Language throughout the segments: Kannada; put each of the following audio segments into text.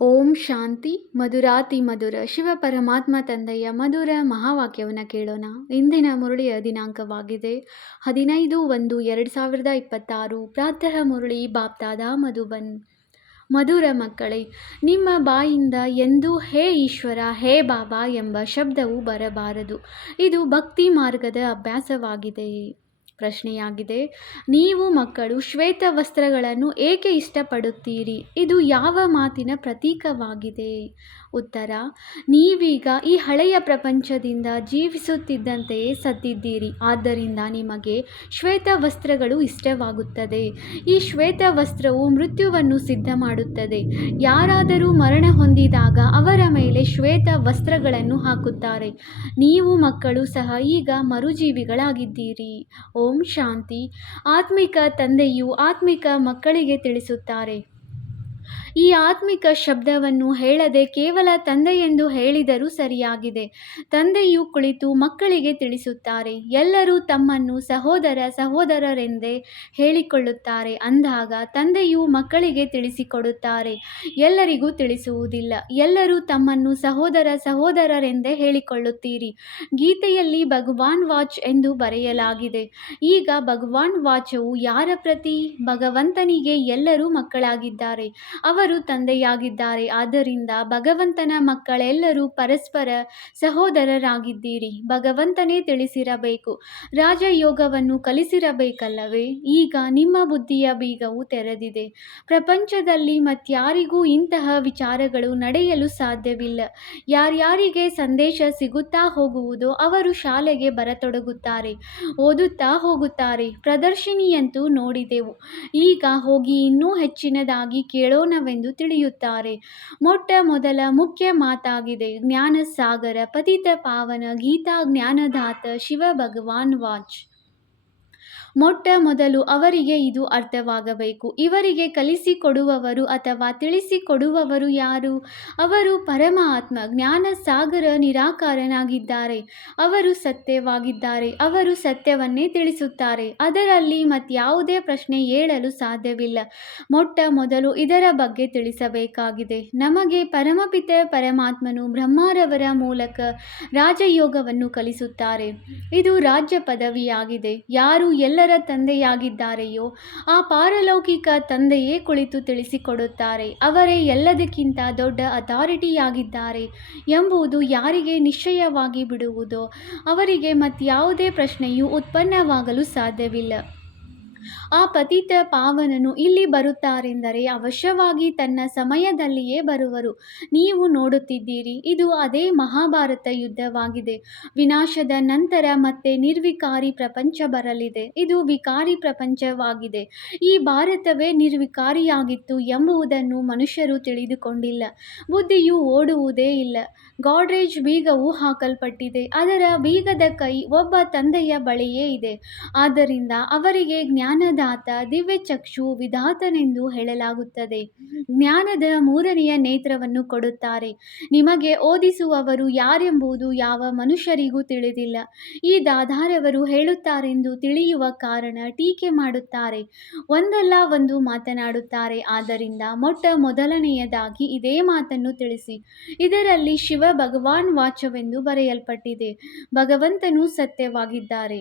ಓಂ ಶಾಂತಿ. ಮಧುರಾತಿ ಮಧುರ ಶಿವ ಪರಮಾತ್ಮ ತಂದೆಯ ಮಧುರ ಮಹಾವಾಕ್ಯವನ್ನು ಕೇಳೋಣ. ಇಂದಿನ ಮುರಳಿಯ ದಿನಾಂಕವಾಗಿದೆ 15/1/2026. ಪ್ರಾತಃ ಮುರಳಿ ಬಾಪ್ತಾದ ಮಧುಬನ್. ಮಧುರ ಮಕ್ಕಳೇ, ನಿಮ್ಮ ಬಾಯಿಂದ ಎಂದೂ ಹೇ ಈಶ್ವರ, ಹೇ ಬಾಬಾ ಎಂಬ ಶಬ್ದವು ಬರಬಾರದು. ಇದು ಭಕ್ತಿ ಮಾರ್ಗದ ಅಭ್ಯಾಸವಾಗಿದೆ. ಪ್ರಶ್ನೆಯಾಗಿದೆ, ನೀವು ಮಕ್ಕಳು ಶ್ವೇತ ವಸ್ತ್ರಗಳನ್ನು ಏಕೆ ಇಷ್ಟಪಡುತ್ತೀರಿ? ಇದು ಯಾವ ಮಾತಿನ ಪ್ರತೀಕವಾಗಿದೆ? ಉತ್ತರ, ನೀವೀಗ ಈ ಹಳೆಯ ಪ್ರಪಂಚದಿಂದ ಜೀವಿಸುತ್ತಿದ್ದಂತೆಯೇ ಸತ್ತಿದ್ದೀರಿ. ಆದ್ದರಿಂದ ನಿಮಗೆ ಶ್ವೇತ ವಸ್ತ್ರಗಳು ಇಷ್ಟವಾಗುತ್ತದೆ. ಈ ಶ್ವೇತ ವಸ್ತ್ರವು ಮೃತ್ಯುವನ್ನು ಸಿದ್ಧ ಮಾಡುತ್ತದೆ. ಯಾರಾದರೂ ಮರಣ ಹೊಂದಿದಾಗ ಅವರ ಮೇಲೆ ಶ್ವೇತ ವಸ್ತ್ರಗಳನ್ನು ಹಾಕುತ್ತಾರೆ. ನೀವು ಮಕ್ಕಳು ಸಹ ಈಗ ಮರುಜೀವಿಗಳಾಗಿದ್ದೀರಿ. ಓಂ ಶಾಂತಿ. ಆತ್ಮಿಕ ತಂದೆಯು ಆತ್ಮಿಕ ಮಕ್ಕಳಿಗೆ ತಿಳಿಸುತ್ತಾರೆ. ಈ ಆತ್ಮಿಕ ಶಬ್ದವನ್ನು ಹೇಳದೆ ಕೇವಲ ತಂದೆ ಎಂದು ಹೇಳಿದರೂ ಸರಿಯಾಗಿದೆ. ತಂದೆಯು ಕುಳಿತು ಮಕ್ಕಳಿಗೆ ತಿಳಿಸುತ್ತಾರೆ. ಎಲ್ಲರೂ ತಮ್ಮನ್ನು ಸಹೋದರ ಸಹೋದರರೆಂದೇ ಹೇಳಿಕೊಳ್ಳುತ್ತಾರೆ. ಅಂದಾಗ ತಂದೆಯು ಮಕ್ಕಳಿಗೆ ತಿಳಿಸಿಕೊಡುತ್ತಾರೆ. ಎಲ್ಲರಿಗೂ ತಿಳಿಸುವುದಿಲ್ಲ. ಎಲ್ಲರೂ ತಮ್ಮನ್ನು ಸಹೋದರ ಸಹೋದರರೆಂದೇ ಹೇಳಿಕೊಳ್ಳುತ್ತೀರಿ. ಗೀತೆಯಲ್ಲಿ ಭಗವಾನ್ ವಾಚ್ ಎಂದು ಬರೆಯಲಾಗಿದೆ. ಈಗ ಭಗವಾನ್ ವಾಚವು ಯಾರ ಪ್ರತಿ? ಭಗವಂತನಿಗೆ ಎಲ್ಲರೂ ಮಕ್ಕಳಾಗಿದ್ದಾರೆ. ಅವರು ತಂದೆಯಾಗಿದ್ದಾರೆ. ಆದ್ದರಿಂದ ಭಗವಂತನ ಮಕ್ಕಳೆಲ್ಲರೂ ಪರಸ್ಪರ ಸಹೋದರರಾಗಿದ್ದೀರಿ. ಭಗವಂತನೇ ತಿಳಿಸಿರಬೇಕು. ರಾಜಯೋಗವನ್ನು ಕಲಿಸಿರಬೇಕಲ್ಲವೇ? ಈಗ ನಿಮ್ಮ ಬುದ್ಧಿಯ ಬೀಗವು ತೆರೆದಿದೆ. ಪ್ರಪಂಚದಲ್ಲಿ ಮತ್ಯಾರಿಗೂ ಇಂತಹ ವಿಚಾರಗಳು ನಡೆಯಲು ಸಾಧ್ಯವಿಲ್ಲ. ಯಾರ್ಯಾರಿಗೆ ಸಂದೇಶ ಸಿಗುತ್ತಾ ಹೋಗುವುದೋ ಅವರು ಶಾಲೆಗೆ ಬರತೊಡಗುತ್ತಾರೆ, ಓದುತ್ತಾ ಹೋಗುತ್ತಾರೆ. ಪ್ರದರ್ಶಿನಿಯಂತೂ ನೋಡಿದೆವು. ಈಗ ಹೋಗಿ ಇನ್ನೂ ಹೆಚ್ಚಿನದಾಗಿ ಕೇಳೋಣವೆಂದು ತಿಳಿಯುತ್ತಾರೆ. ಮೊಟ್ಟ ಮೊದಲ ಮುಖ್ಯ ಮಾತಾಗಿದೆ ಜ್ಞಾನ ಸಾಗರ ಪತಿತ ಪಾವನ ಗೀತಾ ಜ್ಞಾನದಾತ ಶಿವ ಭಗವಾನ್ ವಾಚ್. ಮೊಟ್ಟ ಮೊದಲು ಅವರಿಗೆ ಇದು ಅರ್ಥವಾಗಬೇಕು. ಇವರಿಗೆ ಕಲಿಸಿಕೊಡುವವರು ಅಥವಾ ತಿಳಿಸಿಕೊಡುವವರು ಯಾರು? ಅವರು ಪರಮಾತ್ಮ ಜ್ಞಾನ ಸಾಗರ ನಿರಾಕಾರನಾಗಿದ್ದಾರೆ. ಅವರು ಸತ್ಯವಾಗಿದ್ದಾರೆ. ಅವರು ಸತ್ಯವನ್ನೇ ತಿಳಿಸುತ್ತಾರೆ. ಅದರಲ್ಲಿ ಮತ್ಯಾವುದೇ ಪ್ರಶ್ನೆ ಏಳಲು ಸಾಧ್ಯವಿಲ್ಲ. ಮೊಟ್ಟ ಮೊದಲು ಇದರ ಬಗ್ಗೆ ತಿಳಿಸಬೇಕಾಗಿದೆ. ನಮಗೆ ಪರಮಪಿತ ಪರಮಾತ್ಮನು ಬ್ರಹ್ಮರವರ ಮೂಲಕ ರಾಜಯೋಗವನ್ನು ಕಲಿಸುತ್ತಾರೆ. ಇದು ರಾಜ್ಯ ಪದವಿಯಾಗಿದೆ. ಯಾರು ಎಲ್ಲರ ತಂದೆಯಾಗಿದ್ದಾರೆಯೋ ಆ ಪಾರಲೌಕಿಕ ತಂದೆಯೇ ಕುಳಿತು ತಿಳಿಸಿಕೊಡುತ್ತಾರೆ. ಅವರೇ ಎಲ್ಲದಕ್ಕಿಂತ ದೊಡ್ಡ ಅಥಾರಿಟಿಯಾಗಿದ್ದಾರೆ ಎಂಬುದು ಯಾರಿಗೆ ನಿಶ್ಚಯವಾಗಿ ಬಿಡುವುದೋ ಅವರಿಗೆ ಮತ್ಯಾವುದೇ ಪ್ರಶ್ನೆಯೂ ಉತ್ಪನ್ನವಾಗಲು ಸಾಧ್ಯವಿಲ್ಲ. ಆ ಪತಿತ ಪಾವನನು ಇಲ್ಲಿ ಬರುತ್ತಾರೆಂದರೆ ಅವಶ್ಯವಾಗಿ ತನ್ನ ಸಮಯದಲ್ಲಿಯೇ ಬರುವರು. ನೀವು ನೋಡುತ್ತಿದ್ದೀರಿ, ಇದು ಅದೇ ಮಹಾಭಾರತ ಯುದ್ಧವಾಗಿದೆ. ವಿನಾಶದ ನಂತರ ಮತ್ತೆ ನಿರ್ವಿಕಾರಿ ಪ್ರಪಂಚ ಬರಲಿದೆ. ಇದು ವಿಕಾರಿ ಪ್ರಪಂಚವಾಗಿದೆ. ಈ ಭಾರತವೇ ನಿರ್ವಿಕಾರಿಯಾಗಿತ್ತು ಎಂಬುದನ್ನು ಮನುಷ್ಯರು ತಿಳಿದುಕೊಂಡಿಲ್ಲ. ಬುದ್ಧಿಯು ಓಡುವುದೇ ಇಲ್ಲ. ಗಾಡ್ರೇಜ್ ಬೀಗವು ಹಾಕಲ್ಪಟ್ಟಿದೆ. ಅದರ ಬೀಗದ ಕೈ ಒಬ್ಬ ತಂದೆಯ ಬಳಿಯೇ ಇದೆ. ಆದ್ದರಿಂದ ಅವರಿಗೆ ಜ್ಞಾನದಾತ ದಿವ್ಯ ಚಕ್ಷು ವಿಧಾತನೆಂದು ಹೇಳಲಾಗುತ್ತದೆ. ಜ್ಞಾನದ ಮೂರನೆಯ ನೇತ್ರವನ್ನು ಕೊಡುತ್ತಾರೆ. ನಿಮಗೆ ಓದಿಸುವವರು ಯಾರೆಂಬುದು ಯಾವ ಮನುಷ್ಯರಿಗೂ ತಿಳಿದಿಲ್ಲ. ಈ ದಾದಾರವರು ಹೇಳುತ್ತಾರೆಂದು ತಿಳಿಯುವ ಕಾರಣ ಟೀಕೆ ಮಾಡುತ್ತಾರೆ, ಒಂದಲ್ಲ ಒಂದು ಮಾತನಾಡುತ್ತಾರೆ. ಆದ್ದರಿಂದ ಮೊಟ್ಟ ಮೊದಲನೆಯದಾಗಿ ಇದೇ ಮಾತನ್ನು ತಿಳಿಸಿ. ಇದರಲ್ಲಿ ಶಿವ ಭಗವಾನ್ ವಾಚವೆಂದು ಬರೆಯಲ್ಪಟ್ಟಿದೆ. ಭಗವಂತನು ಸತ್ಯವಾಗಿದ್ದಾರೆ.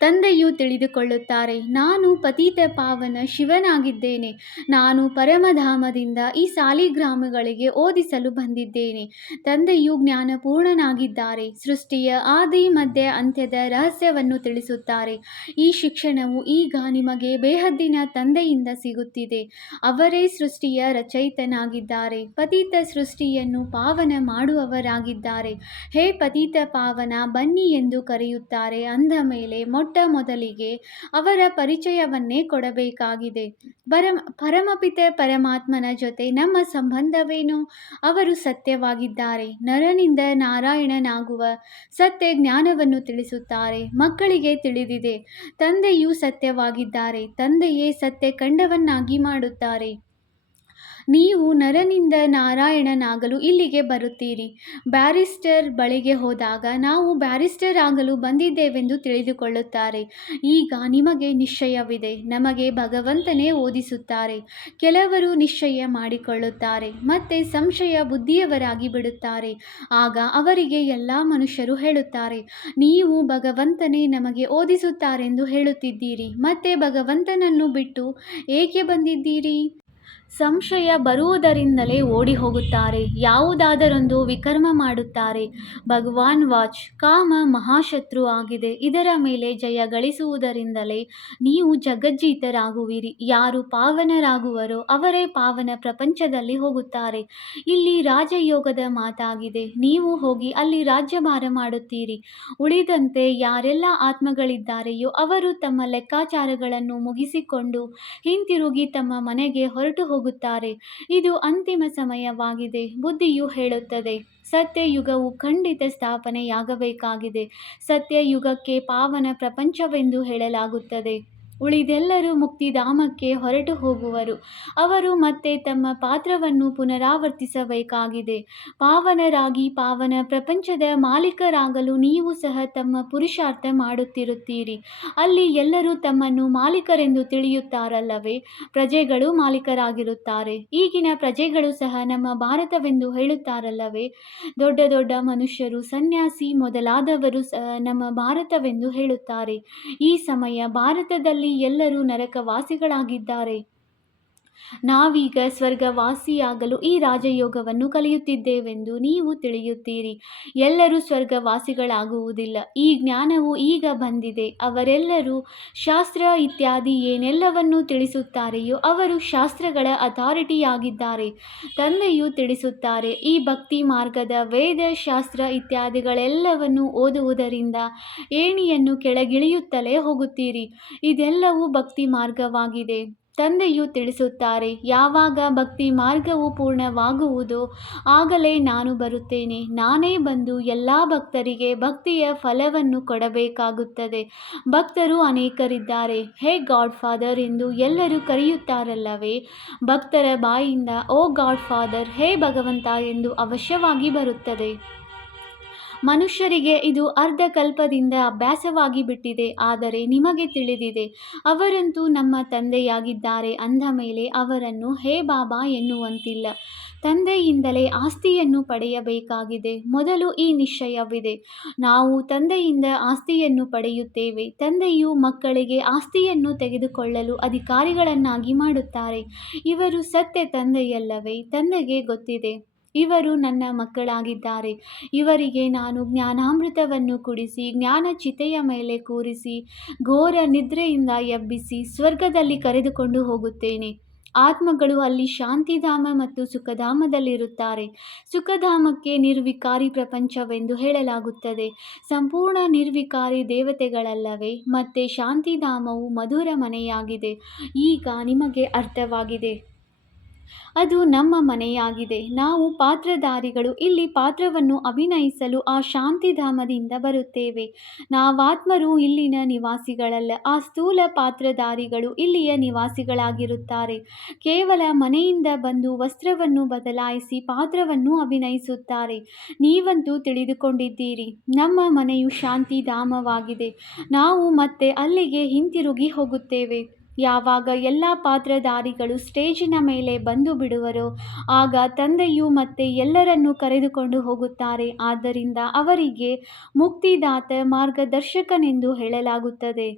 ತಂದೆಯು ತಿಳಿದುಕೊಳ್ಳುತ್ತಾರೆ, ನಾನು ಪತಿತ ಪಾವನ ಶಿವನಾಗಿದ್ದೇನೆ. ನಾನು ಪರಮಧಾಮದಿಂದ ಈ ಸಾಲಿಗ್ರಾಮಗಳಿಗೆ ಓದಿಸಲು ಬಂದಿದ್ದೇನೆ. ತಂದೆಯು ಜ್ಞಾನಪೂರ್ಣನಾಗಿದ್ದಾರೆ. ಸೃಷ್ಟಿಯ ಆದಿ ಮಧ್ಯ ಅಂತ್ಯದ ರಹಸ್ಯವನ್ನು ತಿಳಿಸುತ್ತಾರೆ. ಈ ಶಿಕ್ಷಣವು ಈಗ ನಿಮಗೆ ಬೇಹದ್ದಿನ ತಂದೆಯಿಂದ ಸಿಗುತ್ತಿದೆ. ಅವರೇ ಸೃಷ್ಟಿಯ ರಚಯಿತನಾಗಿದ್ದಾರೆ. ಪತಿತ ಸೃಷ್ಟಿಯನ್ನು ಪಾವನ ಮಾಡುವವರಾಗಿದ್ದಾರೆ. ಹೇ ಪತಿತ ಪಾವನ, ಬನ್ನಿ ಎಂದು ಕರೆಯುತ್ತಾರೆ. ಅಂದ ಮೇಲೆ ಮೊಟ್ಟ ಮೊದಲಿಗೆ ಅವರ ಪರಿಚಯವನ್ನೇ ಕೊಡಬೇಕಾಗಿದೆ. ಪರಮಪಿತ ಪರಮಾತ್ಮನ ಜೊತೆ ನಮ್ಮ ಸಂಬಂಧವೇನು? ಅವರು ಸತ್ಯವಾಗಿದ್ದಾರೆ. ನರನಿಂದ ನಾರಾಯಣನಾಗುವ ಸತ್ಯ ಜ್ಞಾನವನ್ನು ತಿಳಿಸುತ್ತಾರೆ. ಮಕ್ಕಳಿಗೆ ತಿಳಿದಿದೆ, ತಂದೆಯೂ ಸತ್ಯವಾಗಿದ್ದಾರೆ. ತಂದೆಯೇ ಸತ್ಯ ಖಂಡವನ್ನಾಗಿ ಮಾಡುತ್ತಾರೆ. ನೀವು ನರನಿಂದ ನಾರಾಯಣನಾಗಲು ಇಲ್ಲಿಗೆ ಬರುತ್ತೀರಿ. ಬ್ಯಾರಿಸ್ಟರ್ ಬಳಿಗೆ ಹೋದಾಗ ನಾವು ಬ್ಯಾರಿಸ್ಟರ್ ಆಗಲು ಬಂದಿದ್ದೇವೆಂದು ತಿಳಿದುಕೊಳ್ಳುತ್ತಾರೆ. ಈಗ ನಿಮಗೆ ನಿಶ್ಚಯವಿದೆ. ನಮಗೆ ಭಗವಂತನೇ ಓದಿಸುತ್ತಾರೆ. ಕೆಲವರು ನಿಶ್ಚಯ ಮಾಡಿಕೊಳ್ಳುತ್ತಾರೆ ಮತ್ತೆ ಸಂಶಯ ಬುದ್ಧಿಯವರಾಗಿ ಬಿಡುತ್ತಾರೆ. ಆಗ ಅವರಿಗೆ ಎಲ್ಲ ಮನುಷ್ಯರು ಹೇಳುತ್ತಾರೆ, ನೀವು ಭಗವಂತನೇ ನಮಗೆ ಓದಿಸುತ್ತಾರೆಂದು ಹೇಳುತ್ತಿದ್ದೀರಿ, ಮತ್ತೆ ಭಗವಂತನನ್ನು ಬಿಟ್ಟು ಏಕೆ ಬಂದಿದ್ದೀರಿ? ಸಂಶಯ ಬರುವುದರಿಂದಲೇ ಓಡಿ ಹೋಗುತ್ತಾರೆ. ಯಾವುದಾದರೊಂದು ವಿಕರ್ಮ ಮಾಡುತ್ತಾರೆ. ಭಗವಾನ್ ವಾಚ್, ಕಾಮ ಮಹಾಶತ್ರು ಆಗಿದೆ. ಇದರ ಮೇಲೆ ಜಯ ಗಳಿಸುವುದರಿಂದಲೇ ನೀವು ಜಗಜ್ಜೀತರಾಗುವಿರಿ. ಯಾರು ಪಾವನರಾಗುವರೋ ಅವರೇ ಪಾವನ ಪ್ರಪಂಚದಲ್ಲಿ ಹೋಗುತ್ತಾರೆ. ಇಲ್ಲಿ ರಾಜಯೋಗದ ಮಾತಾಗಿದೆ. ನೀವು ಹೋಗಿ ಅಲ್ಲಿ ರಾಜ್ಯಭಾರ ಮಾಡುತ್ತೀರಿ. ಉಳಿದಂತೆ ಯಾರೆಲ್ಲ ಆತ್ಮಗಳಿದ್ದಾರೆಯೋ ಅವರು ತಮ್ಮ ಲೆಕ್ಕಾಚಾರಗಳನ್ನು ಮುಗಿಸಿಕೊಂಡು ಹಿಂತಿರುಗಿ ತಮ್ಮ ಮನೆಗೆ ಹೊರಟು ಹೋಗುತ್ತಾರೆ. ಇದು ಅಂತಿಮ ಸಮಯವಾಗಿದೆ. ಬುದ್ಧಿಯು ಹೇಳುತ್ತದೆ, ಸತ್ಯಯುಗವು ಖಂಡಿತ ಸ್ಥಾಪನೆಯಾಗಬೇಕಾಗಿದೆ. ಸತ್ಯಯುಗಕ್ಕೆ ಪಾವನ ಪ್ರಪಂಚವೆಂದು ಹೇಳಲಾಗುತ್ತದೆ. ಉಳಿದೆಲ್ಲರೂ ಮುಕ್ತಿಧಾಮಕ್ಕೆ ಹೊರಟು ಹೋಗುವರು. ಅವರು ಮತ್ತೆ ತಮ್ಮ ಪಾತ್ರವನ್ನು ಪುನರಾವರ್ತಿಸಬೇಕಾಗಿದೆ. ಪಾವನರಾಗಿ ಪಾವನ ಪ್ರಪಂಚದ ಮಾಲೀಕರಾಗಲು ನೀವು ಸಹ ತಮ್ಮ ಪುರುಷಾರ್ಥ ಮಾಡುತ್ತಿರುತ್ತೀರಿ. ಅಲ್ಲಿ ಎಲ್ಲರೂ ತಮ್ಮನ್ನು ಮಾಲೀಕರೆಂದು ತಿಳಿಯುತ್ತಾರಲ್ಲವೇ? ಪ್ರಜೆಗಳು ಮಾಲೀಕರಾಗಿರುತ್ತಾರೆ. ಈಗಿನ ಪ್ರಜೆಗಳು ಸಹ ನಮ್ಮ ಭಾರತವೆಂದು ಹೇಳುತ್ತಾರಲ್ಲವೇ? ದೊಡ್ಡ ದೊಡ್ಡ ಮನುಷ್ಯರು, ಸನ್ಯಾಸಿ ಮೊದಲಾದವರು ಸಹ ನಮ್ಮ ಭಾರತವೆಂದು ಹೇಳುತ್ತಾರೆ. ಈ ಸಮಯ ಭಾರತದಲ್ಲಿ ಎಲ್ಲರೂ ನರಕವಾಸಿಗಳಾಗಿದ್ದಾರೆ. ನಾವೀಗ ಸ್ವರ್ಗವಾಸಿಯಾಗಲು ಈ ರಾಜಯೋಗವನ್ನು ಕಲಿಯುತ್ತಿದ್ದೇವೆಂದು ನೀವು ತಿಳಿಯುತ್ತೀರಿ. ಎಲ್ಲರೂ ಸ್ವರ್ಗವಾಸಿಗಳಾಗುವುದಿಲ್ಲ. ಈ ಜ್ಞಾನವು ಈಗ ಬಂದಿದೆ. ಅವರೆಲ್ಲರೂ ಶಾಸ್ತ್ರ ಇತ್ಯಾದಿ ಏನೆಲ್ಲವನ್ನೂ ತಿಳಿಸುತ್ತಾರೆಯೋ ಅವರು ಶಾಸ್ತ್ರಗಳ ಅಥಾರಿಟಿಯಾಗಿದ್ದಾರೆ. ತಂದೆಯು ತಿಳಿಸುತ್ತಾರೆ, ಈ ಭಕ್ತಿ ಮಾರ್ಗದ ವೇದ ಶಾಸ್ತ್ರ ಇತ್ಯಾದಿಗಳೆಲ್ಲವನ್ನು ಓದುವುದರಿಂದ ಏಣಿಯನ್ನು ಕೆಳಗಿಳಿಯುತ್ತಲೇ ಹೋಗುತ್ತೀರಿ. ಇದೆಲ್ಲವೂ ಭಕ್ತಿ ಮಾರ್ಗವಾಗಿದೆ. ತಂದೆಯು ತಿಳಿಸುತ್ತಾರೆ, ಯಾವಾಗ ಭಕ್ತಿ ಮಾರ್ಗವು ಪೂರ್ಣವಾಗುವುದೋ ಆಗಲೇ ನಾನು ಬರುತ್ತೇನೆ. ನಾನೇ ಬಂದು ಎಲ್ಲ ಭಕ್ತರಿಗೆ ಭಕ್ತಿಯ ಫಲವನ್ನು ಕೊಡಬೇಕಾಗುತ್ತದೆ. ಭಕ್ತರು ಅನೇಕರಿದ್ದಾರೆ. ಹೇ ಗಾಡ್ ಫಾದರ್ ಎಂದು ಎಲ್ಲರೂ ಕರೆಯುತ್ತಾರಲ್ಲವೇ? ಭಕ್ತರ ಬಾಯಿಂದ ಓ ಗಾಡ್ ಫಾದರ್, ಹೇ ಭಗವಂತ ಎಂದು ಅವಶ್ಯವಾಗಿ ಬರುತ್ತದೆ. ಮನುಷ್ಯರಿಗೆ ಇದು ಅರ್ಧ ಕಲ್ಪದಿಂದ ಅಭ್ಯಾಸವಾಗಿ ಬಿಟ್ಟಿದೆ. ಆದರೆ ನಿಮಗೆ ತಿಳಿದಿದೆ, ಅವರಂತೂ ನಮ್ಮ ತಂದೆಯಾಗಿದ್ದಾರೆ ಅಂದ ಮೇಲೆ ಅವರನ್ನು ಹೇ ಬಾಬಾ ಎನ್ನುವಂತಿಲ್ಲ. ತಂದೆಯಿಂದಲೇ ಆಸ್ತಿಯನ್ನು ಪಡೆಯಬೇಕಾಗಿದೆ. ಮೊದಲು ಈ ನಿಶ್ಚಯವಿದೆ, ನಾವು ತಂದೆಯಿಂದ ಆಸ್ತಿಯನ್ನು ಪಡೆಯುತ್ತೇವೆ. ತಂದೆಯು ಮಕ್ಕಳಿಗೆ ಆಸ್ತಿಯನ್ನು ತೆಗೆದುಕೊಳ್ಳಲು ಅಧಿಕಾರಿಗಳನ್ನಾಗಿ ಮಾಡುತ್ತಾರೆ. ಇವರು ಸತ್ಯ ತಂದೆಯಲ್ಲವೇ? ತಂದೆಗೆ ಗೊತ್ತಿದೆ, ಇವರು ನನ್ನ ಮಕ್ಕಳಾಗಿದ್ದಾರೆ. ಇವರಿಗೆ ನಾನು ಜ್ಞಾನಾಮೃತವನ್ನು ಕುಡಿಸಿ ಜ್ಞಾನ ಚಿತೆಯ ಮೇಲೆ ಕೂರಿಸಿ ಘೋರ ನಿದ್ರೆಯಿಂದ ಎಬ್ಬಿಸಿ ಸ್ವರ್ಗದಲ್ಲಿ ಕರೆದುಕೊಂಡು ಹೋಗುತ್ತೇನೆ. ಆತ್ಮಗಳು ಅಲ್ಲಿ ಶಾಂತಿಧಾಮ ಮತ್ತು ಸುಖಧಾಮದಲ್ಲಿರುತ್ತಾರೆ. ಸುಖಧಾಮಕ್ಕೆ ನಿರ್ವಿಕಾರಿ ಪ್ರಪಂಚವೆಂದು ಹೇಳಲಾಗುತ್ತದೆ. ಸಂಪೂರ್ಣ ನಿರ್ವಿಕಾರಿ ದೇವತೆಗಳಲ್ಲವೇ? ಮತ್ತೆ ಶಾಂತಿಧಾಮವು ಮಧುರ ಮನೆಯಾಗಿದೆ. ಈಗ ನಿಮಗೆ ಅರ್ಥವಾಗಿದೆ. ಅದು ನಮ್ಮ ಮನೆಯಾಗಿದೆ. ನಾವು ಪಾತ್ರಧಾರಿಗಳು. ಇಲ್ಲಿ ಪಾತ್ರವನ್ನು ಅಭಿನಯಿಸಲು ಆ ಶಾಂತಿಧಾಮದಿಂದ ಬರುತ್ತೇವೆ. ನಾವಾತ್ಮರು ಇಲ್ಲಿನ ನಿವಾಸಿಗಳಲ್ಲ. ಆ ಸ್ಥೂಲ ಪಾತ್ರಧಾರಿಗಳು ಇಲ್ಲಿಯ ನಿವಾಸಿಗಳಾಗಿರುತ್ತಾರೆ. ಕೇವಲ ಮನೆಯಿಂದ ಬಂದು ವಸ್ತ್ರವನ್ನು ಬದಲಾಯಿಸಿ ಪಾತ್ರವನ್ನು ಅಭಿನಯಿಸುತ್ತಾರೆ. ನೀವಂತೂ ತಿಳಿದುಕೊಂಡಿದ್ದೀರಿ, ನಮ್ಮ ಮನೆಯು ಶಾಂತಿಧಾಮವಾಗಿದೆ. ನಾವು ಮತ್ತೆ ಅಲ್ಲಿಗೆ ಹಿಂತಿರುಗಿ ಹೋಗುತ್ತೇವೆ. ಯಾವಾಗ ಎಲ್ಲ ಪಾತ್ರಧಾರಿಗಳು ಸ್ಟೇಜಿನ ಮೇಲೆ ಬಂದು ಬಿಡುವರೋ ಆಗ ತಂದೆಯು ಮತ್ತೆ ಎಲ್ಲರನ್ನೂ ಕರೆದುಕೊಂಡು ಹೋಗುತ್ತಾರೆ. ಆದ್ದರಿಂದ ಅವರಿಗೆ ಮುಕ್ತಿದಾತ ಮಾರ್ಗದರ್ಶಕನೆಂದು ಹೇಳಲಾಗುತ್ತದೆ.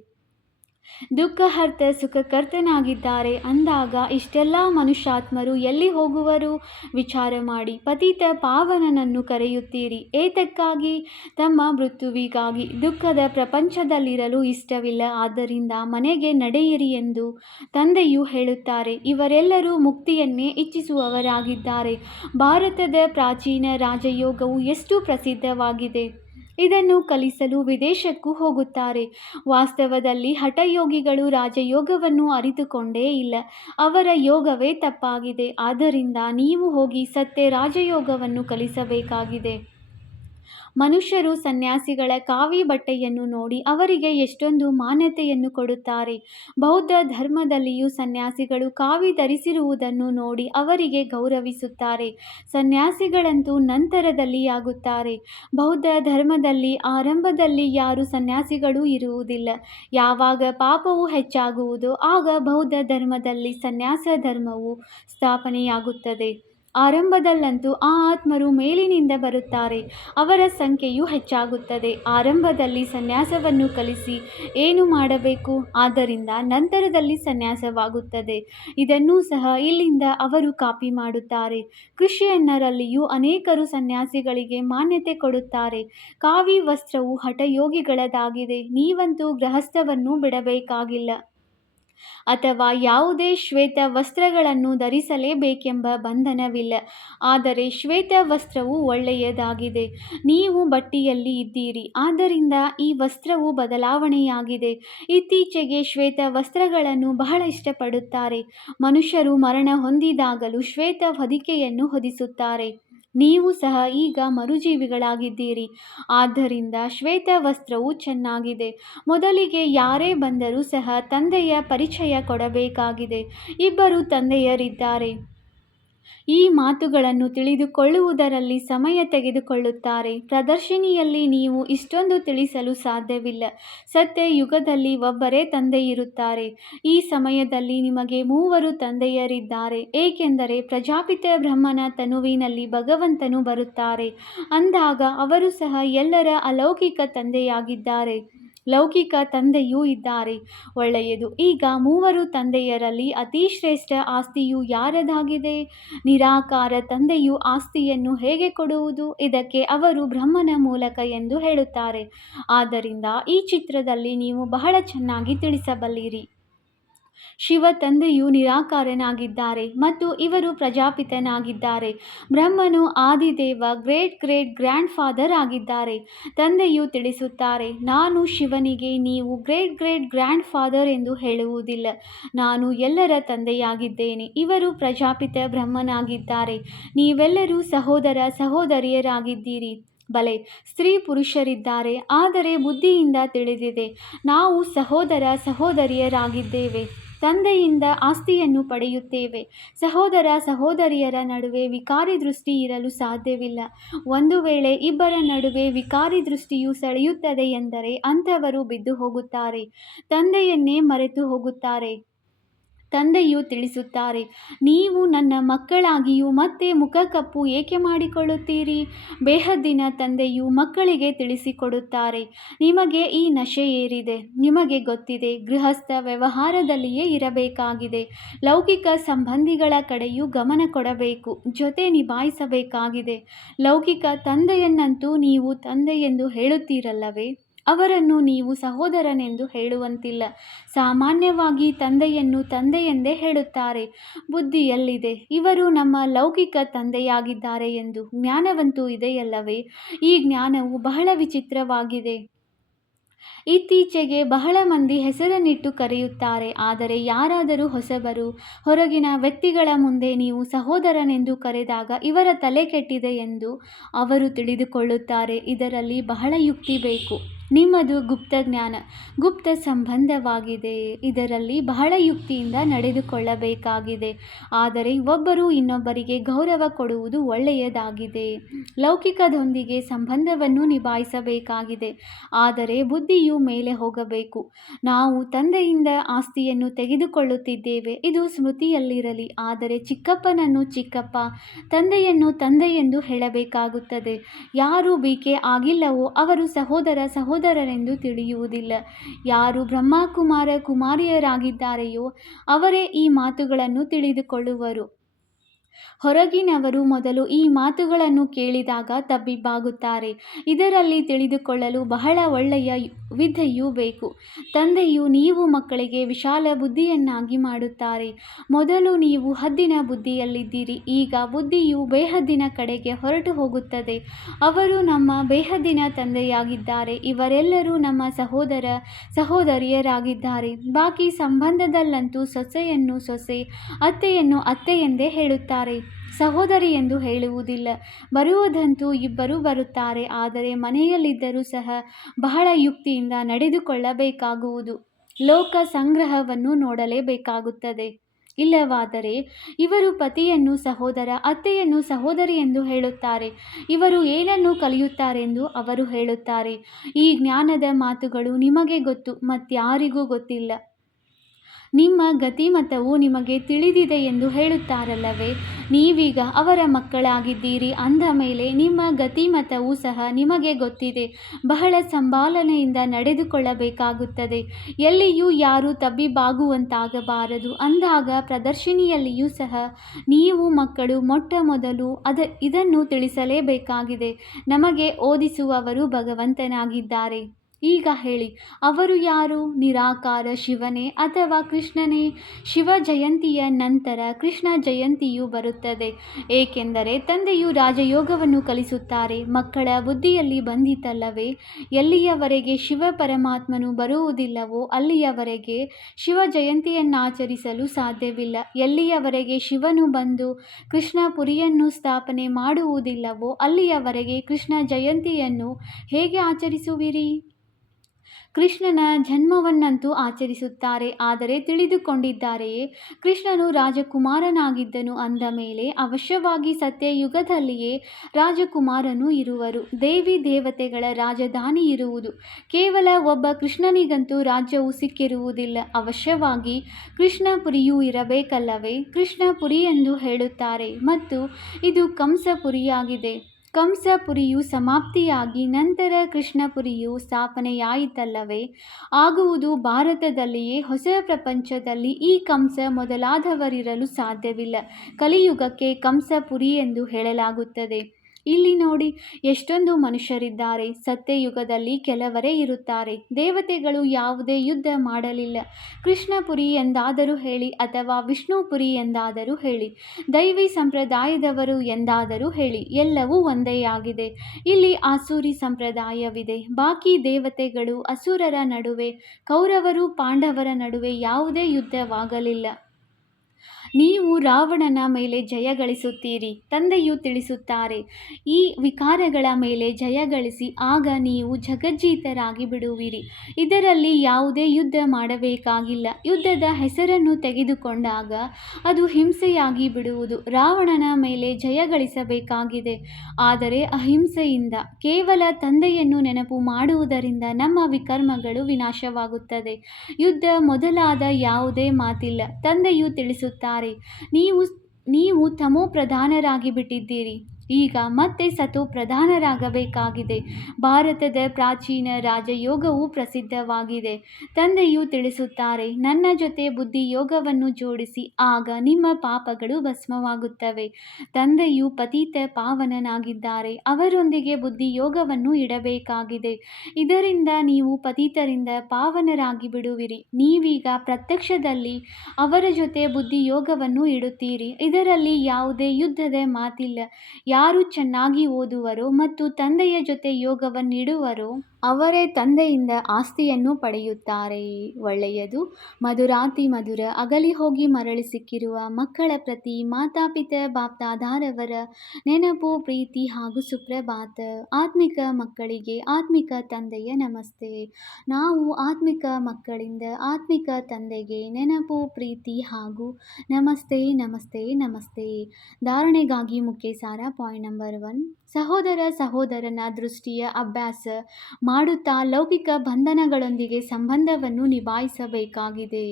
ದುಃಖಹರ್ತ ಸುಖಕರ್ತನಾಗಿದ್ದಾರೆ ಅಂದಾಗ ಇಷ್ಟೆಲ್ಲ ಮನುಷ್ಯಾತ್ಮರು ಎಲ್ಲಿ ಹೋಗುವರು? ವಿಚಾರ ಮಾಡಿ. ಪತಿತ ಪಾವನನನ್ನು ಕರೆಯುತ್ತೀರಿ. ಏತಕ್ಕಾಗಿ? ತಮ್ಮ ಮೃತ್ಯುವಿಗಾಗಿ. ದುಃಖದ ಪ್ರಪಂಚದಲ್ಲಿರಲು ಇಷ್ಟವಿಲ್ಲ. ಆದ್ದರಿಂದ ಮನೆಗೆ ನಡೆಯಿರಿ ಎಂದು ತಂದೆಯು ಹೇಳುತ್ತಾರೆ. ಇವರೆಲ್ಲರೂ ಮುಕ್ತಿಯನ್ನೇ ಇಚ್ಛಿಸುವವರಾಗಿದ್ದಾರೆ. ಭಾರತದ ಪ್ರಾಚೀನ ರಾಜಯೋಗವು ಎಷ್ಟು ಪ್ರಸಿದ್ಧವಾಗಿದೆ. ಇದನ್ನು ಕಲಿಸಲು ವಿದೇಶಕ್ಕೂ ಹೋಗುತ್ತಾರೆ. ವಾಸ್ತವದಲ್ಲಿ ಹಠಯೋಗಿಗಳು ರಾಜಯೋಗವನ್ನು ಅರಿತುಕೊಂಡೇ ಇಲ್ಲ. ಅವರ ಯೋಗವೇ ತಪ್ಪಾಗಿದೆ. ಆದ್ದರಿಂದ ನೀವು ಹೋಗಿ ಸತ್ಯ ರಾಜಯೋಗವನ್ನು ಕಲಿಸಬೇಕಾಗಿದೆ. ಮನುಷ್ಯರು ಸನ್ಯಾಸಿಗಳ ಕಾವಿ ಬಟ್ಟೆಯನ್ನು ನೋಡಿ ಅವರಿಗೆ ಎಷ್ಟೊಂದು ಮಾನ್ಯತೆಯನ್ನು ಕೊಡುತ್ತಾರೆ. ಬೌದ್ಧ ಧರ್ಮದಲ್ಲಿಯೂ ಸನ್ಯಾಸಿಗಳು ಕಾವಿ ಧರಿಸಿರುವುದನ್ನು ನೋಡಿ ಅವರಿಗೆ ಗೌರವಿಸುತ್ತಾರೆ. ಸನ್ಯಾಸಿಗಳಂತೂ ನಂತರದಲ್ಲಿ ಆಗುತ್ತಾರೆ. ಬೌದ್ಧ ಧರ್ಮದಲ್ಲಿ ಆರಂಭದಲ್ಲಿ ಯಾರು ಸನ್ಯಾಸಿಗಳೂ ಇರುವುದಿಲ್ಲ. ಯಾವಾಗ ಪಾಪವು ಹೆಚ್ಚಾಗುವುದೋ ಆಗ ಬೌದ್ಧ ಧರ್ಮದಲ್ಲಿ ಸನ್ಯಾಸ ಧರ್ಮವು ಸ್ಥಾಪನೆಯಾಗುತ್ತದೆ. ಆರಂಭದಲ್ಲಂತೂ ಆ ಆತ್ಮರು ಮೇಲಿನಿಂದ ಬರುತ್ತಾರೆ. ಅವರ ಸಂಖ್ಯೆಯೂ ಹೆಚ್ಚಾಗುತ್ತದೆ. ಆರಂಭದಲ್ಲಿ ಸನ್ಯಾಸವನ್ನು ಕಲಿಸಿ ಏನು ಮಾಡಬೇಕು, ಆದ್ದರಿಂದ ನಂತರದಲ್ಲಿ ಸನ್ಯಾಸವಾಗುತ್ತದೆ. ಇದನ್ನೂ ಸಹ ಇಲ್ಲಿಂದ ಅವರು ಕಾಪಿ ಮಾಡುತ್ತಾರೆ. ಕ್ರಿಶ್ಚಿಯನ್ನರಲ್ಲಿಯೂ ಅನೇಕರು ಸನ್ಯಾಸಿಗಳಿಗೆ ಮಾನ್ಯತೆ ಕೊಡುತ್ತಾರೆ. ಕಾವಿ ವಸ್ತ್ರವು ಹಠಯೋಗಿಗಳದಾಗಿದೆ. ನೀವಂತೂ ಗೃಹಸ್ಥವನ್ನು ಬಿಡಬೇಕಾಗಿಲ್ಲ ಅಥವಾ ಯಾವುದೇ ಶ್ವೇತ ವಸ್ತ್ರಗಳನ್ನು ಧರಿಸಲೇಬೇಕೆಂಬ ಬಂಧನವಿಲ್ಲ. ಆದರೆ ಶ್ವೇತ ವಸ್ತ್ರವು ಒಳ್ಳೆಯದಾಗಿದೆ. ನೀವು ಬಟ್ಟಿಯಲ್ಲಿ ಇದ್ದೀರಿ, ಆದ್ದರಿಂದ ಈ ವಸ್ತ್ರವು ಬದಲಾವಣೆಯಾಗಿದೆ. ಇತ್ತೀಚೆಗೆ ಶ್ವೇತ ವಸ್ತ್ರಗಳನ್ನು ಬಹಳ ಇಷ್ಟಪಡುತ್ತಾರೆ. ಮನುಷ್ಯರು ಮರಣ ಹೊಂದಿದಾಗಲೂ ಶ್ವೇತ ಹೊದಿಕೆಯನ್ನು ಹೊದಿಸುತ್ತಾರೆ. ನೀವು ಸಹ ಈಗ ಮರುಜೀವಿಗಳಾಗಿದ್ದೀರಿ. ಆದ್ದರಿಂದ ಶ್ವೇತ ವಸ್ತ್ರವು ಚೆನ್ನಾಗಿದೆ. ಮೊದಲಿಗೆ ಯಾರೇ ಬಂದರೂ ಸಹ ತಂದೆಯ ಪರಿಚಯ ಕೊಡಬೇಕಾಗಿದೆ. ಇಬ್ಬರು ತಂದೆಯರಿದ್ದಾರೆ. ಈ ಮಾತುಗಳನ್ನು ತಿಳಿದುಕೊಳ್ಳುವುದರಲ್ಲಿ ಸಮಯ ತೆಗೆದುಕೊಳ್ಳುತ್ತಾರೆ. ಪ್ರದರ್ಶಿನಿಯಲ್ಲಿ ನೀವು ಇಷ್ಟೊಂದು ತಿಳಿಸಲು ಸಾಧ್ಯವಿಲ್ಲ. ಸತ್ಯ ಯುಗದಲ್ಲಿ ಒಬ್ಬರೇ ತಂದೆಯಿರುತ್ತಾರೆ. ಈ ಸಮಯದಲ್ಲಿ ನಿಮಗೆ 3 ತಂದೆಯರಿದ್ದಾರೆ, ಏಕೆಂದರೆ ಪ್ರಜಾಪಿತ ಬ್ರಹ್ಮನ ತನುವಿನಲ್ಲಿ ಭಗವಂತನು ಬರುತ್ತಾರೆ. ಅಂದಾಗ ಅವರು ಸಹ ಎಲ್ಲರ ಅಲೌಕಿಕ ತಂದೆಯಾಗಿದ್ದಾರೆ. ಲೌಕಿಕ ತಂದೆಯೂ ಇದ್ದಾರೆ. ಒಳ್ಳೆಯದು. ಈಗ 3 ತಂದೆಯರಲ್ಲಿ ಅತಿ ಶ್ರೇಷ್ಠ ಆಸ್ತಿಯು ಯಾರದಾಗಿದೆ? ನಿರಾಕಾರ ತಂದೆಯು ಆಸ್ತಿಯನ್ನು ಹೇಗೆ ಕೊಡುವುದು? ಇದಕ್ಕೆ ಅವರು ಬ್ರಹ್ಮನ ಮೂಲಕ ಎಂದು ಹೇಳುತ್ತಾರೆ. ಆದ್ದರಿಂದ ಈ ಚಿತ್ರದಲ್ಲಿ ನೀವು ಬಹಳ ಚೆನ್ನಾಗಿ ತಿಳಿಸಬಲ್ಲಿರಿ. ಶಿವ ತಂದೆಯು ನಿರಾಕಾರನಾಗಿದ್ದಾರೆ ಮತ್ತು ಇವರು ಪ್ರಜಾಪಿತನಾಗಿದ್ದಾರೆ. ಬ್ರಹ್ಮನು Adideva, great great grand father ಆಗಿದ್ದಾರೆ. ತಂದೆಯು ತಿಳಿಸುತ್ತಾರೆ, ನಾನು ಶಿವನಿಗೆ ನೀವು ಗ್ರೇಟ್ ಗ್ರೇಟ್ ಗ್ರ್ಯಾಂಡ್ ಫಾದರ್ ಎಂದು ಹೇಳುವುದಿಲ್ಲ. ನಾನು ಎಲ್ಲರ ತಂದೆಯಾಗಿದ್ದೇನೆ. ಇವರು ಪ್ರಜಾಪಿತ ಬ್ರಹ್ಮನಾಗಿದ್ದಾರೆ. ನೀವೆಲ್ಲರೂ ಸಹೋದರ ಸಹೋದರಿಯರಾಗಿದ್ದೀರಿ. ಬಲೆ, ಸ್ತ್ರೀ ಪುರುಷರಿದ್ದಾರೆ, ಆದರೆ ಬುದ್ಧಿಯಿಂದ ತಿಳಿದಿದೆ ನಾವು ಸಹೋದರ ಸಹೋದರಿಯರಾಗಿದ್ದೇವೆ. ತಂದೆಯಿಂದ ಆಸ್ತಿಯನ್ನು ಪಡೆಯುತ್ತೇವೆ. ಸಹೋದರ ಸಹೋದರಿಯರ ನಡುವೆ ವಿಕಾರಿ ದೃಷ್ಟಿ ಇರಲು ಸಾಧ್ಯವಿಲ್ಲ. ಒಂದು ವೇಳೆ ಇಬ್ಬರ ನಡುವೆ ವಿಕಾರಿ ದೃಷ್ಟಿಯು ಸೆಳೆಯುತ್ತದೆ ಎಂದರೆ ಅಂಥವರು ಬಿದ್ದು ಹೋಗುತ್ತಾರೆ, ತಂದೆಯನ್ನೇ ಮರೆತು ಹೋಗುತ್ತಾರೆ. ತಂದೆಯು ತಿಳಿಸುತ್ತಾರೆ, ನೀವು ನನ್ನ ಮಕ್ಕಳಾಗಿಯೂ ಮತ್ತೆ ಮುಖಕಪ್ಪು ಏಕೆ ಮಾಡಿಕೊಳ್ಳುತ್ತೀರಿ? ಬೇಹದ್ದಿನ ತಂದೆಯು ಮಕ್ಕಳಿಗೆ ತಿಳಿಸಿಕೊಡುತ್ತಾರೆ, ನಿಮಗೆ ಈ ನಶೆ ಏರಿದೆ. ನಿಮಗೆ ಗೊತ್ತಿದೆ, ಗೃಹಸ್ಥ ವ್ಯವಹಾರದಲ್ಲಿಯೇ ಇರಬೇಕಾಗಿದೆ. ಲೌಕಿಕ ಸಂಬಂಧಿಗಳ ಕಡೆಯೂ ಗಮನ ಕೊಡಬೇಕು, ಜೊತೆ ನಿಭಾಯಿಸಬೇಕಾಗಿದೆ. ಲೌಕಿಕ ತಂದೆಯನ್ನಂತೂ ನೀವು ತಂದೆ ಎಂದು ಹೇಳುತ್ತೀರಲ್ಲವೇ? ಅವರನ್ನು ನೀವು ಸಹೋದರನೆಂದು ಹೇಳುವಂತಿಲ್ಲ. ಸಾಮಾನ್ಯವಾಗಿ ತಂದೆಯನ್ನು ತಂದೆ ಎಂದೇ ಹೇಳುತ್ತಾರೆ. ಬುದ್ಧಿಯಲ್ಲಿದೆ, ಇವರು ನಮ್ಮ ಲೌಕಿಕ ತಂದೆಯಾಗಿದ್ದಾರೆ ಎಂದು. ಜ್ಞಾನವಂತೂ ಇದೆಯಲ್ಲವೇ? ಈ ಜ್ಞಾನವು ಬಹಳ ವಿಚಿತ್ರವಾಗಿದೆ. ಇತ್ತೀಚೆಗೆ ಬಹಳ ಮಂದಿ ಹೆಸರನ್ನಿಟ್ಟು ಕರೆಯುತ್ತಾರೆ. ಆದರೆ ಯಾರಾದರೂ ಹೊಸಬರು, ಹೊರಗಿನ ವ್ಯಕ್ತಿಗಳ ಮುಂದೆ ನೀವು ಸಹೋದರನೆಂದು ಕರೆದಾಗ ಇವರ ತಲೆ ಕೆಟ್ಟಿದೆ ಎಂದು ಅವರು ತಿಳಿದುಕೊಳ್ಳುತ್ತಾರೆ. ಇದರಲ್ಲಿ ಬಹಳ ಯುಕ್ತಿ ಬೇಕು. ನಿಮ್ಮದು ಗುಪ್ತ ಜ್ಞಾನ, ಗುಪ್ತ ಸಂಬಂಧವಾಗಿದೆ. ಇದರಲ್ಲಿ ಬಹಳ ಯುಕ್ತಿಯಿಂದ ನಡೆದುಕೊಳ್ಳಬೇಕಾಗಿದೆ. ಆದರೆ ಒಬ್ಬರು ಇನ್ನೊಬ್ಬರಿಗೆ ಗೌರವ ಕೊಡುವುದು ಒಳ್ಳೆಯದಾಗಿದೆ. ಲೌಕಿಕದೊಂದಿಗೆ ಸಂಬಂಧವನ್ನು ನಿಭಾಯಿಸಬೇಕಾಗಿದೆ. ಆದರೆ ಬುದ್ಧಿಯು ಮೇಲೆ ಹೋಗಬೇಕು. ನಾವು ತಂದೆಯಿಂದ ಆಸ್ತಿಯನ್ನು ತೆಗೆದುಕೊಳ್ಳುತ್ತಿದ್ದೇವೆ, ಇದು ಸ್ಮೃತಿಯಲ್ಲಿರಲಿ. ಆದರೆ ಚಿಕ್ಕಪ್ಪನನ್ನು ಚಿಕ್ಕಪ್ಪ, ತಂದೆಯನ್ನು ತಂದೆ ಎಂದು ಹೇಳಬೇಕಾಗುತ್ತದೆ. ಯಾರು ಬಿಕೆ ಆಗಿಲ್ಲವೋ ಅವರು ಸಹೋದರ ಸಹೋದರರೆಂದು ತಿಳಿಯುವುದಿಲ್ಲ. ಯಾರು ಬ್ರಹ್ಮಕುಮಾರ ಕುಮಾರಿಯರಾಗಿದ್ದಾರೆಯೋ ಅವರೇ ಈ ಮಾತುಗಳನ್ನು ತಿಳಿದುಕೊಳ್ಳುವರು. ಹೊರಗಿನವರು ಮೊದಲು ಈ ಮಾತುಗಳನ್ನು ಕೇಳಿದಾಗ ತಬ್ಬಿಬ್ಬಾಗುತ್ತಾರೆ. ಇದರಲ್ಲಿ ತಿಳಿದುಕೊಳ್ಳಲು ಬಹಳ ಒಳ್ಳೆಯ ವಿದ್ಯೆಯೂ ಬೇಕು. ತಂದೆಯು ನೀವು ಮಕ್ಕಳಿಗೆ ವಿಶಾಲ ಬುದ್ಧಿಯನ್ನಾಗಿ ಮಾಡುತ್ತಾರೆ. ಮೊದಲು ನೀವು ಹದ್ದಿನ ಬುದ್ಧಿಯಲ್ಲಿದ್ದೀರಿ, ಈಗ ಬುದ್ಧಿಯು ಬೇಹದ್ದಿನ ಕಡೆಗೆ ಹೊರಟು ಹೋಗುತ್ತದೆ. ಅವರು ನಮ್ಮ ಬೇಹದ್ದಿನ ತಂದೆಯಾಗಿದ್ದಾರೆ. ಇವರೆಲ್ಲರೂ ನಮ್ಮ ಸಹೋದರ ಸಹೋದರಿಯರಾಗಿದ್ದಾರೆ. ಬಾಕಿ ಸಂಬಂಧದಲ್ಲಂತೂ ಸೊಸೆಯನ್ನು ಸೊಸೆ, ಅತ್ತೆಯನ್ನು ಅತ್ತೆ ಎಂದೇ ಹೇಳುತ್ತಾರೆ. ಹೇಳುತ್ತಾರೆ, ಸಹೋದರಿ ಎಂದು ಹೇಳುವುದಿಲ್ಲ. ಬರುವುದಂತೂ ಇಬ್ಬರು ಬರುತ್ತಾರೆ, ಆದರೆ ಮನೆಯಲ್ಲಿದ್ದರೂ ಸಹ ಬಹಳ ಯುಕ್ತಿಯಿಂದ ನಡೆದುಕೊಳ್ಳಬೇಕಾಗುವುದು. ಲೋಕ ಸಂಗ್ರಹವನ್ನು ನೋಡಲೇಬೇಕಾಗುತ್ತದೆ. ಇಲ್ಲವಾದರೆ ಇವರು ಪತಿಯನ್ನು ಸಹೋದರ, ಅತ್ತೆಯನ್ನು ಸಹೋದರಿ ಎಂದು ಹೇಳುತ್ತಾರೆ. ಇವರು ಏನನ್ನು ಕಲಿಯುತ್ತಾರೆಂದು ಅವರು ಹೇಳುತ್ತಾರೆ. ಈ ಜ್ಞಾನದ ಮಾತುಗಳು ನಿಮಗೆ ಗೊತ್ತು, ಮತ್ಯಾರಿಗೂ ಗೊತ್ತಿಲ್ಲ. ನಿಮ್ಮ ಗತಿಮತವು ನಿಮಗೆ ತಿಳಿದಿದೆ ಎಂದು ಹೇಳುತ್ತಾರಲ್ಲವೇ? ನೀವೀಗ ಅವರ ಮಕ್ಕಳಾಗಿದ್ದೀರಿ ಅಂದ ಮೇಲೆ ನಿಮ್ಮ ಗತಿಮತವೂ ಸಹ ನಿಮಗೆ ಗೊತ್ತಿದೆ. ಬಹಳ ಸಂಭಾಲನೆಯಿಂದ ನಡೆದುಕೊಳ್ಳಬೇಕಾಗುತ್ತದೆ. ಎಲ್ಲಿಯೂ ಯಾರೂ ತಬ್ಬಿಬ್ಬಾಗುವಂತಾಗಬಾರದು. ಅಂದಾಗ ಪ್ರದರ್ಶಿನಿಯಲ್ಲಿಯೂ ಸಹ ನೀವು ಮಕ್ಕಳು ಮೊಟ್ಟ ಮೊದಲು ಇದನ್ನು ತಿಳಿಸಲೇಬೇಕಾಗಿದೆ. ನಮಗೆ ಓದಿಸುವವರು ಭಗವಂತನಾಗಿದ್ದಾರೆ. ಈಗ ಹೇಳಿ, ಅವರು ಯಾರು? ನಿರಾಕಾರ ಶಿವನೇ ಅಥವಾ ಕೃಷ್ಣನೇ? ಶಿವ ಜಯಂತಿಯ ನಂತರ ಕೃಷ್ಣ ಜಯಂತಿಯು ಬರುತ್ತದೆ. ಏಕೆಂದರೆ ತಂದೆಯು ರಾಜಯೋಗವನ್ನು ಕಲಿಸುತ್ತಾರೆ. ಮಕ್ಕಳ ಬುದ್ಧಿಯಲ್ಲಿ ಬಂದಿತಲ್ಲವೇ? ಎಲ್ಲಿಯವರೆಗೆ ಶಿವ ಪರಮಾತ್ಮನು ಬರುವುದಿಲ್ಲವೋ ಅಲ್ಲಿಯವರೆಗೆ ಶಿವ ಜಯಂತಿಯನ್ನಾಚರಿಸಲು ಸಾಧ್ಯವಿಲ್ಲ. ಎಲ್ಲಿಯವರೆಗೆ ಶಿವನು ಬಂದು ಕೃಷ್ಣ ಪುರಿಯನ್ನು ಸ್ಥಾಪನೆ ಮಾಡುವುದಿಲ್ಲವೋ ಅಲ್ಲಿಯವರೆಗೆ ಕೃಷ್ಣ ಜಯಂತಿಯನ್ನು ಹೇಗೆ ಆಚರಿಸುವಿರಿ? ಕೃಷ್ಣನ ಜನ್ಮವನ್ನಂತೂ ಆಚರಿಸುತ್ತಾರೆ, ಆದರೆ ತಿಳಿದುಕೊಂಡಿದ್ದಾರೆಯೇ? ಕೃಷ್ಣನು ರಾಜಕುಮಾರನಾಗಿದ್ದನು ಅಂದ ಮೇಲೆ ಅವಶ್ಯವಾಗಿ ಸತ್ಯಯುಗದಲ್ಲಿಯೇ ರಾಜಕುಮಾರನು ಇರುವರು. ದೇವಿ ದೇವತೆಗಳ ರಾಜಧಾನಿ ಇರುವುದು. ಕೇವಲ ಒಬ್ಬ ಕೃಷ್ಣನಿಗಂತೂ ರಾಜ್ಯವು ಸಿಕ್ಕಿರುವುದಿಲ್ಲ. ಅವಶ್ಯವಾಗಿ ಕೃಷ್ಣಪುರಿಯೂ ಇರಬೇಕಲ್ಲವೇ? ಕೃಷ್ಣಪುರಿ ಎಂದು ಹೇಳುತ್ತಾರೆ, ಮತ್ತು ಇದು ಕಂಸಪುರಿಯಾಗಿದೆ. ಕಂಸಪುರಿಯು ಸಮಾಪ್ತಿಯಾಗಿ ನಂತರ ಕೃಷ್ಣಪುರಿಯು ಸ್ಥಾಪನೆಯಾಯಿತಲ್ಲವೇ? ಆಗುವುದು ಭಾರತದಲ್ಲಿಯೇ. ಹೊಸ ಪ್ರಪಂಚದಲ್ಲಿ ಈ ಕಂಸ ಮೊದಲಾದವರಿರಲು ಸಾಧ್ಯವಿಲ್ಲ. ಕಲಿಯುಗಕ್ಕೆ ಕಂಸಪುರಿ ಎಂದು ಹೇಳಲಾಗುತ್ತದೆ. ಇಲ್ಲಿ ನೋಡಿ, ಎಷ್ಟೊಂದು ಮನುಷ್ಯರಿದ್ದಾರೆ. ಸತ್ಯಯುಗದಲ್ಲಿ ಕೆಲವರೇ ಇರುತ್ತಾರೆ. ದೇವತೆಗಳು ಯಾವುದೇ ಯುದ್ಧ ಮಾಡಲಿಲ್ಲ. ಕೃಷ್ಣಪುರಿ ಎಂದಾದರೂ ಹೇಳಿ, ಅಥವಾ ವಿಷ್ಣುಪುರಿ ಎಂದಾದರೂ ಹೇಳಿ, ದೈವಿ ಸಂಪ್ರದಾಯದವರು ಎಂದಾದರೂ ಹೇಳಿ, ಎಲ್ಲವೂ ಒಂದೇ ಆಗಿದೆ. ಇಲ್ಲಿ ಆಸುರಿ ಸಂಪ್ರದಾಯವಿದೆ. ಬಾಕಿ ದೇವತೆಗಳು ಅಸುರರ ನಡುವೆ, ಕೌರವರು ಪಾಂಡವರ ನಡುವೆ ಯಾವುದೇ ಯುದ್ಧವಾಗಲಿಲ್ಲ. ನೀವು ರಾವಣನ ಮೇಲೆ ಜಯಗಳಿಸುತ್ತೀರಿ. ತಂದೆಯು ತಿಳಿಸುತ್ತಾರೆ, ಈ ವಿಕಾರಗಳ ಮೇಲೆ ಜಯಗಳಿಸಿ, ಆಗ ನೀವು ಜಗಜ್ಜೀತರಾಗಿ ಬಿಡುವಿರಿ. ಇದರಲ್ಲಿ ಯಾವುದೇ ಯುದ್ಧ ಮಾಡಬೇಕಾಗಿಲ್ಲ. ಯುದ್ಧದ ಹೆಸರನ್ನು ತೆಗೆದುಕೊಂಡಾಗ ಅದು ಹಿಂಸೆಯಾಗಿ ಬಿಡುವುದು. ರಾವಣನ ಮೇಲೆ ಜಯಗಳಿಸಬೇಕಾಗಿದೆ, ಆದರೆ ಅಹಿಂಸೆಯಿಂದ. ಕೇವಲ ತಂದೆಯನ್ನು ನೆನಪು ಮಾಡುವುದರಿಂದ ನಮ್ಮ ವಿಕರ್ಮಗಳು ವಿನಾಶವಾಗುತ್ತದೆ. ಯುದ್ಧ ಮೊದಲಾದ ಯಾವುದೇ ಮಾತಿಲ್ಲ. ತಂದೆಯು ತಿಳಿಸುತ್ತಾರೆ, ನೀವು ತಮೋ ಪ್ರಧಾನರಾಗಿ ಬಿಟ್ಟಿದ್ದೀರಿ. ಈಗ ಮತ್ತೆ ಸತೋ ಪ್ರಧಾನರಾಗಬೇಕಾಗಿದೆ. ಭಾರತದ ಪ್ರಾಚೀನ ರಾಜಯೋಗವು ಪ್ರಸಿದ್ಧವಾಗಿದೆ. ತಂದೆಯು ತಿಳಿಸುತ್ತಾರೆ, ನನ್ನ ಜೊತೆ ಬುದ್ಧಿಯೋಗವನ್ನು ಜೋಡಿಸಿ, ಆಗ ನಿಮ್ಮ ಪಾಪಗಳು ಭಸ್ಮವಾಗುತ್ತವೆ. ತಂದೆಯು ಪತಿತ ಪಾವನನಾಗಿದ್ದಾರೆ. ಅವರೊಂದಿಗೆ ಬುದ್ಧಿಯೋಗವನ್ನು ಇಡಬೇಕಾಗಿದೆ. ಇದರಿಂದ ನೀವು ಪತಿತರಿಂದ ಪಾವನರಾಗಿ ಬಿಡುವಿರಿ. ನೀವೀಗ ಪ್ರತ್ಯಕ್ಷದಲ್ಲಿ ಅವರ ಜೊತೆ ಬುದ್ಧಿಯೋಗವನ್ನು ಇಡುತ್ತೀರಿ. ಇದರಲ್ಲಿ ಯಾವುದೇ ಯುದ್ಧದ ಮಾತಿಲ್ಲ. ಯಾರು ಚೆನ್ನಾಗಿ ಓದುವರೋ ಮತ್ತು ತಂದೆಯ ಜೊತೆ ಯೋಗವನ್ನಿಡುವರೋ ಅವರೇ ತಂದೆಯಿಂದ ಆಸ್ತಿಯನ್ನು ಪಡೆಯುತ್ತಾರೆ. ಒಳ್ಳೆಯದು. ಮಧುರಾತಿ ಮಧುರ ಅಗಲಿ ಹೋಗಿ ಮರಳಿ ಸಿಕ್ಕಿರುವ ಮಕ್ಕಳ ಪ್ರತಿ ಮಾತಾಪಿತ ಬಾಪ್ದಾದಾರವರ ನೆನಪು, ಪ್ರೀತಿ ಹಾಗೂ ಸುಪ್ರಭಾತ. ಆತ್ಮಿಕ ಮಕ್ಕಳಿಗೆ ಆತ್ಮಿಕ ತಂದೆಯ ನಮಸ್ತೆ. ನಾವು ಆತ್ಮಿಕ ಮಕ್ಕಳಿಂದ ಆತ್ಮಿಕ ತಂದೆಗೆ ನೆನಪು, ಪ್ರೀತಿ ಹಾಗೂ ನಮಸ್ತೆ ನಮಸ್ತೆ ನಮಸ್ತೆ. ಧಾರಣೆಗಾಗಿ ಮುಖ್ಯ ಸಾರ. ಪಾಯಿಂಟ್ ನಂಬರ್ 1, ಸಹೋದರ ಸಹೋದರನ ದೃಷ್ಟಿಯ ಅಭ್ಯಾಸ ಮಾಡುತ್ತಾ ಲೌಕಿಕ ಬಂಧನಗಳೊಂದಿಗೆ ಸಂಬಂಧವನ್ನು ನಿಭಾಯಿಸಬೇಕಾಗಿದೆ.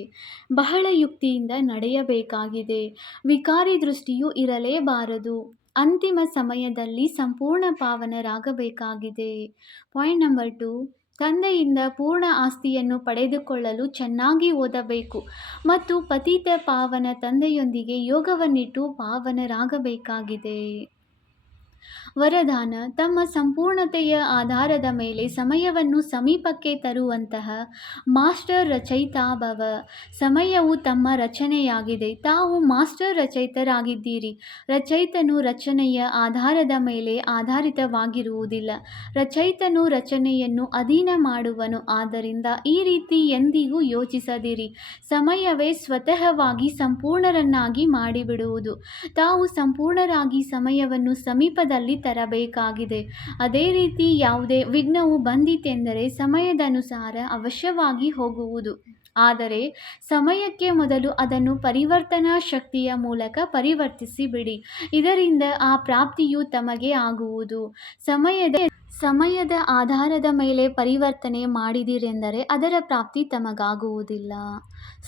ಬಹಳ ಯುಕ್ತಿಯಿಂದ ನಡೆಯಬೇಕಾಗಿದೆ. ವಿಕಾರಿ ದೃಷ್ಟಿಯೂ ಇರಲೇಬಾರದು. ಅಂತಿಮ ಸಮಯದಲ್ಲಿ ಸಂಪೂರ್ಣ ಪಾವನರಾಗಬೇಕಾಗಿದೆ. ಪಾಯಿಂಟ್ ನಂಬರ್ 2, ತಂದೆಯಿಂದ ಪೂರ್ಣ ಆಸ್ತಿಯನ್ನು ಪಡೆದುಕೊಳ್ಳಲು ಚೆನ್ನಾಗಿ ಓದಬೇಕು ಮತ್ತು ಪತಿತ ಪಾವನ ತಂದೆಯೊಂದಿಗೆ ಯೋಗವನ್ನಿಟ್ಟು ಪಾವನರಾಗಬೇಕಾಗಿದೆ. ವರದಾನ: ತಮ್ಮ ಸಂಪೂರ್ಣತೆಯ ಆಧಾರದ ಮೇಲೆ ಸಮಯವನ್ನು ಸಮೀಪಕ್ಕೆ ತರುವಂತಹ ಮಾಸ್ಟರ್ ರಚಯಿತಾ ಭವ. ಸಮಯವು ತಮ್ಮ ರಚನೆಯಾಗಿದೆ. ತಾವು ಮಾಸ್ಟರ್ ರಚಯಿತರಾಗಿದ್ದೀರಿ. ರಚಯಿತನು ರಚನೆಯ ಆಧಾರದ ಮೇಲೆ ಆಧಾರಿತವಾಗಿರುವುದಿಲ್ಲ. ರಚಯಿತನು ರಚನೆಯನ್ನು ಅಧೀನ ಮಾಡುವನು. ಆದ್ದರಿಂದ ಈ ರೀತಿ ಎಂದಿಗೂ ಯೋಚಿಸದಿರಿ. ಸಮಯವೇ ಸ್ವತಃವಾಗಿ ಸಂಪೂರ್ಣರನ್ನಾಗಿ ಮಾಡಿಬಿಡುವುದು. ತಾವು ಸಂಪೂರ್ಣರಾಗಿ ಸಮಯವನ್ನು ಸಮೀಪದಲ್ಲಿ ತರಬೇಕಾಗಿದೆ. ಅದೇ ರೀತಿ ಯಾವುದೇ ವಿಘ್ನವು ಬಂದಿತೆಂದರೆ ಸಮಯದನುಸಾರ ಅವಶ್ಯವಾಗಿ ಹೋಗುವುದು. ಆದರೆ ಸಮಯಕ್ಕೆ ಮೊದಲು ಅದನ್ನು ಪರಿವರ್ತನಾ ಶಕ್ತಿಯ ಮೂಲಕ ಪರಿವರ್ತಿಸಿ ಬಿಡಿ. ಇದರಿಂದ ಆ ಪ್ರಾಪ್ತಿಯು ತಮಗೆ ಆಗುವುದು. ಸಮಯದ ಆಧಾರದ ಮೇಲೆ ಪರಿವರ್ತನೆ ಮಾಡಿದಿರೆಂದರೆ ಅದರ ಪ್ರಾಪ್ತಿ ತಮಗಾಗುವುದಿಲ್ಲ.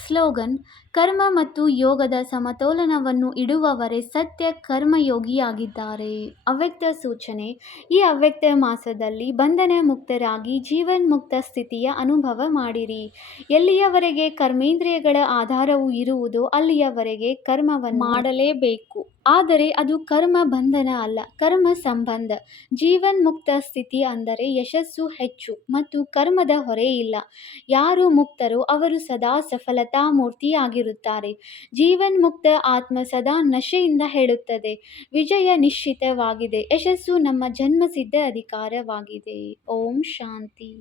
ಸ್ಲೋಗನ್: ಕರ್ಮ ಮತ್ತು ಯೋಗದ ಸಮತೋಲನವನ್ನು ಇಡುವವರೇ ಸತ್ಯ ಕರ್ಮಯೋಗಿಯಾಗಿದ್ದಾರೆ. ಅವ್ಯಕ್ತ ಸೂಚನೆ: ಈ ಅವ್ಯಕ್ತ ಮಾಸದಲ್ಲಿ ಬಂಧನ ಮುಕ್ತರಾಗಿ ಜೀವನ್ಮುಕ್ತ ಸ್ಥಿತಿಯ ಅನುಭವ ಮಾಡಿರಿ. ಎಲ್ಲಿಯವರೆಗೆ ಕರ್ಮೇಂದ್ರಿಯಗಳ ಆಧಾರವು ಇರುವುದೋ ಅಲ್ಲಿಯವರೆಗೆ ಕರ್ಮವನ್ನು ಮಾಡಲೇಬೇಕು. ಆದರೆ ಅದು ಕರ್ಮ ಬಂಧನ ಅಲ್ಲ, ಕರ್ಮ ಸಂಬಂಧ. ಜೀವನ್ಮುಕ್ತ ಸ್ಥಿತಿ ಅಂದರೆ ಯಶಸ್ಸು ಹೆಚ್ಚು ಮತ್ತು ಕರ್ಮದ ಹೊರೆ ಇಲ್ಲ. ಯಾರು ಮುಕ್ತರೋ ಅವರು ಸದಾ ಸಫಲತಾಮೂರ್ತಿಯಾಗಿರುತ್ತಾರೆ. ಜೀವನ್ಮುಕ್ತ ಆತ್ಮ ಸದಾ ನಶೆಯಿಂದ ಹೇಳುತ್ತದೆ: ವಿಜಯ ನಿಶ್ಚಿತವಾಗಿದೆ. ಯಶಸ್ಸು ನಮ್ಮ ಜನ್ಮಸಿದ್ಧ ಅಧಿಕಾರವಾಗಿದೆ. ಓಂ ಶಾಂತಿ.